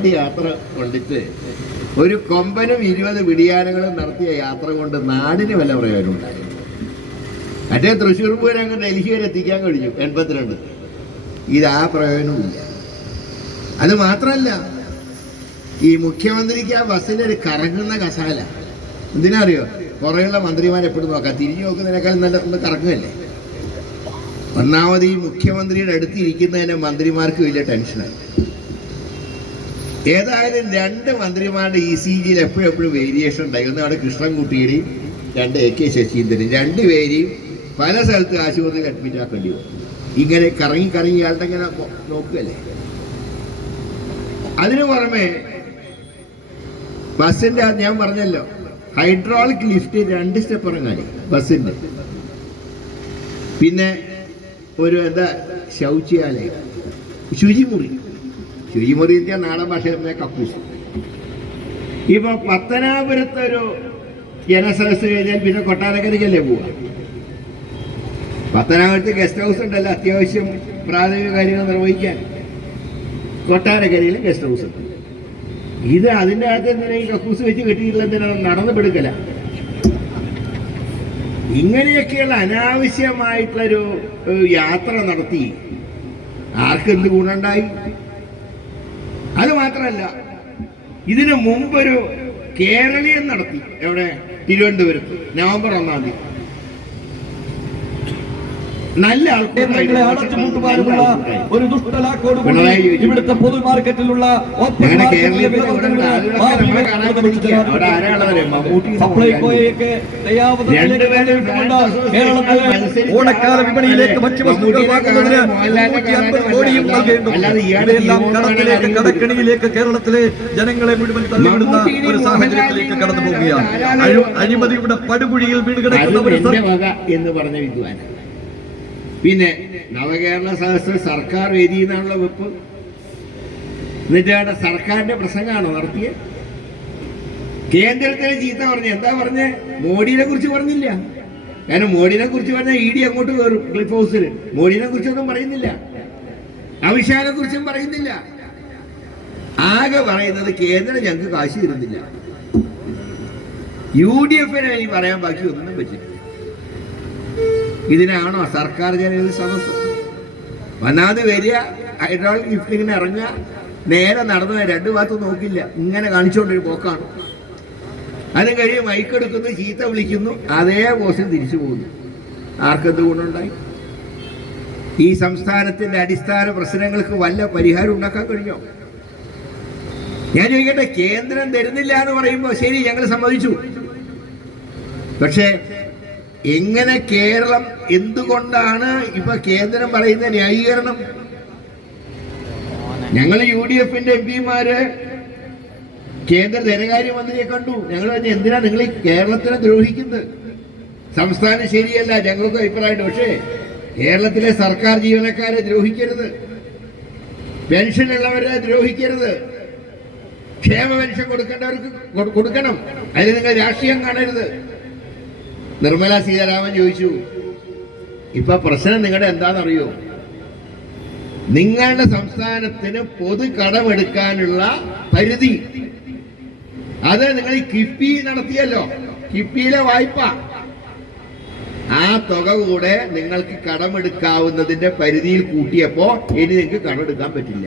തീവണ്ടി യാത്ര കൊണ്ടിട്ട് ഒരു കൊമ്പനും 20 വിടിയാനങ്ങളും നടത്തിയ യാത്ര കൊണ്ട് നാടിന് വല്ല പ്രയോജനം ഉണ്ടായി? മറ്റേ തൃശ്ശൂർ പൂരം അങ്ങ് ഡൽഹി വരെ എത്തിക്കാൻ കഴിഞ്ഞു 82. ഇതാ പ്രയോജനമില്ല. അത് മാത്രമല്ല, ഈ മുഖ്യമന്ത്രിക്ക് ആ ബസ്സിലൊരു കറങ്ങുന്ന കസാല. എന്തിനറിയോ? കുറേയുള്ള മന്ത്രിമാരെപ്പോഴും നോക്കാം, തിരിഞ്ഞു നോക്കുന്നതിനേക്കാൾ നല്ല ഒന്ന് കറങ്ങുകയല്ലേ. ഒന്നാമത് ഈ മുഖ്യമന്ത്രിയുടെ അടുത്തിരിക്കുന്നതിന് മന്ത്രിമാർക്ക് വലിയ ടെൻഷനായി. ഏതായാലും 2 മന്ത്രിമാരുടെ ECGയിൽ എപ്പോഴും വേരിയേഷൻ ഉണ്ടായി. ഒന്ന് അവിടെ കൃഷ്ണൻകുട്ടിയുടെയും 2 AK ശശീന്ദ്രനും. 2 പേരെയും പല സ്ഥലത്ത് ആശുപത്രിയിൽ അഡ്മിറ്റ് ആക്കേണ്ടി വന്നു. ഇങ്ങനെ കറങ്ങി ഇയാളുടെ ഇങ്ങനെ നോക്കുകയല്ലേ. അതിനു പുറമെ ബസ്സിന്റെ ഞാൻ പറഞ്ഞല്ലോ, ഹൈഡ്രോളിക് ലിഫ്റ്റ് 2 സ്റ്റെപ്പ് ഇറങ്ങാൻ ബസ്സിന്റെ. പിന്നെ ഒരു ശൗചാലയം, ശുചിമുറിന്റെ നാടൻ ഭാഷ കക്കൂസ്. ഇപ്പൊ പത്തനാപുരത്തൊരു ജനസദസ് കഴിഞ്ഞാൽ പിന്നെ കൊട്ടാരക്കരയ്ക്കല്ലേ പോവുക. പത്തനാപുരത്ത് ഗസ്റ്റ് ഹൗസ് ഉണ്ടല്ലോ, അത്യാവശ്യം പ്രാഥമിക കാര്യങ്ങൾ നിർവഹിക്കാൻ. കൊട്ടാരക്കരയിൽ ഗസ്റ്റ് ഹൗസ് ഉണ്ട്. ഇത് അതിൻ്റെ അകത്ത് എന്തിനാ ഈ കക്കൂസ് വെച്ച് കെട്ടിയിട്ടുള്ള എന്തിനാണ്? നടന്നു പെടുക്കല. ഇങ്ങനെയൊക്കെയുള്ള അനാവശ്യമായിട്ടുള്ളൊരു യാത്ര നടത്തി ആർക്കെന്ത് ഗുണമുണ്ടായി? അത് മാത്രമല്ല, ഇതിനു മുമ്പൊരു കേരളീയം നടത്തി. എവിടെ? തിരുവനന്തപുരത്ത് നവംബർ 1-ാം തീയതി. നല്ല അടച്ചുപൂട്ടുവാനുള്ള ഒരു ദുഷ്ടലാക്കോടുകൂടി ഇവിടുത്തെ പൊതു മാർക്കറ്റിലുള്ള സപ്ലൈകോയൊക്കെ ഓണക്കാല വിപണിയിലേക്ക് ഭക്ഷ്യവസ്തുക്കൾ കോടിയും നൽകേണ്ടതും കടക്കണിയിലേക്ക് കേരളത്തിലെ ജനങ്ങളെ മുഴുവൻ തള്ളിവിടുന്ന ഒരു സാഹചര്യത്തിലേക്ക് കടന്നു പോവുകയാണ്. അഴിമതിയുടെ പടുകുഴിയിൽ വീണ് കിടക്കുന്ന എന്ന് പറഞ്ഞ വിദ്വാൻ. പിന്നെ നവകേരള സദസ്സ് സർക്കാർ വേദിയിൽ നിന്നാണല്ലോ വെപ്പ്. എന്നിട്ട് അവിടെ സർക്കാരിന്റെ പ്രസംഗമാണോ നടത്തിയത്? കേന്ദ്രത്തിലെ ചീത്ത പറഞ്ഞു. എന്താ പറഞ്ഞേ? മോഡിയെ കുറിച്ച് പറഞ്ഞില്ല. കാരണം മോഡിയെ കുറിച്ച് പറഞ്ഞാൽ ED അങ്ങോട്ട് കയറും ക്ലിഫ് ഹൗസിൽ. മോഡിയെ കുറിച്ചൊന്നും പറയുന്നില്ല, അമിത്ഷാനെ കുറിച്ചും പറയുന്നില്ല. ആകെ പറയുന്നത് കേന്ദ്രം ഞങ്ങൾക്ക് കാശ് തരുന്നില്ല. UDFന് ഈ പറയാൻ ബാക്കി ഒന്നും പറ്റില്ല. ഇതിനാണോ സർക്കാർ ജനറൽ സദസ്? ഒന്നാമത് വരിക, ഹൈഡ്രോളിക് ലിഫ്റ്റിങ്ങിന് ഇറങ്ങുക, നേരെ നടന്നു 2 ഭാഗത്തും നോക്കില്ല, ഇങ്ങനെ കാണിച്ചുകൊണ്ടൊരു പോക്കാണ്. അത് കഴിയും മൈക്കെടുക്കുന്നു, ചീത്ത വിളിക്കുന്നു, അതേ പോസ്റ്റിൽ തിരിച്ചു പോകുന്നു. ആർക്കെന്ത് ഗുണമുണ്ടായി? ഈ സംസ്ഥാനത്തിന്റെ അടിസ്ഥാന പ്രശ്നങ്ങൾക്ക് വല്ല പരിഹാരം ഉണ്ടാക്കാൻ കഴിഞ്ഞോ? ഞാൻ ചോദിക്കട്ടെ, കേന്ദ്രം തരുന്നില്ല എന്ന് പറയുമ്പോൾ ശരി, ഞങ്ങൾ സമ്മതിച്ചു. പക്ഷേ എങ്ങനെ കേരളം, എന്തുകൊണ്ടാണ് ഇപ്പൊ കേന്ദ്രം പറയുന്ന ന്യായീകരണം? ഞങ്ങൾ UDFന്റെ MP-മാര് കേന്ദ്ര ധനകാര്യമന്ത്രിയെ കണ്ടു. ഞങ്ങൾ പറഞ്ഞു, എന്തിനാ നിങ്ങൾ ഈ കേരളത്തിനെ ദ്രോഹിക്കുന്നത്? സംസ്ഥാനം ശരിയല്ല, ഞങ്ങൾക്ക് അഭിപ്രായമുണ്ട്. പക്ഷേ കേരളത്തിലെ സർക്കാർ ജീവനക്കാരെ ദ്രോഹിക്കരുത്, പെൻഷനുള്ളവരെ ദ്രോഹിക്കരുത്, ക്ഷേമ പെൻഷൻ കൊടുക്കേണ്ടവർക്ക് കൊടുക്കണം. അതിന് നിങ്ങൾ രാഷ്ട്രീയം കാണരുത്. നിർമ്മല സീതാരാമൻ ചോദിച്ചു, ഇപ്പൊ പ്രശ്നം നിങ്ങളുടെ എന്താണെന്നറിയോ? നിങ്ങളുടെ സംസ്ഥാനത്തിന് പൊതു കടമെടുക്കാനുള്ള പരിധി, അത് നിങ്ങൾ കിഫ്ബി നടത്തിയല്ലോ, കിഫ്ബിയിലെ വായ്പ, ആ തുക കൂടെ നിങ്ങൾക്ക് കടമെടുക്കാവുന്നതിന്റെ പരിധിയിൽ കൂട്ടിയപ്പോ ഇനി നിങ്ങൾക്ക് കടമെടുക്കാൻ പറ്റില്ല.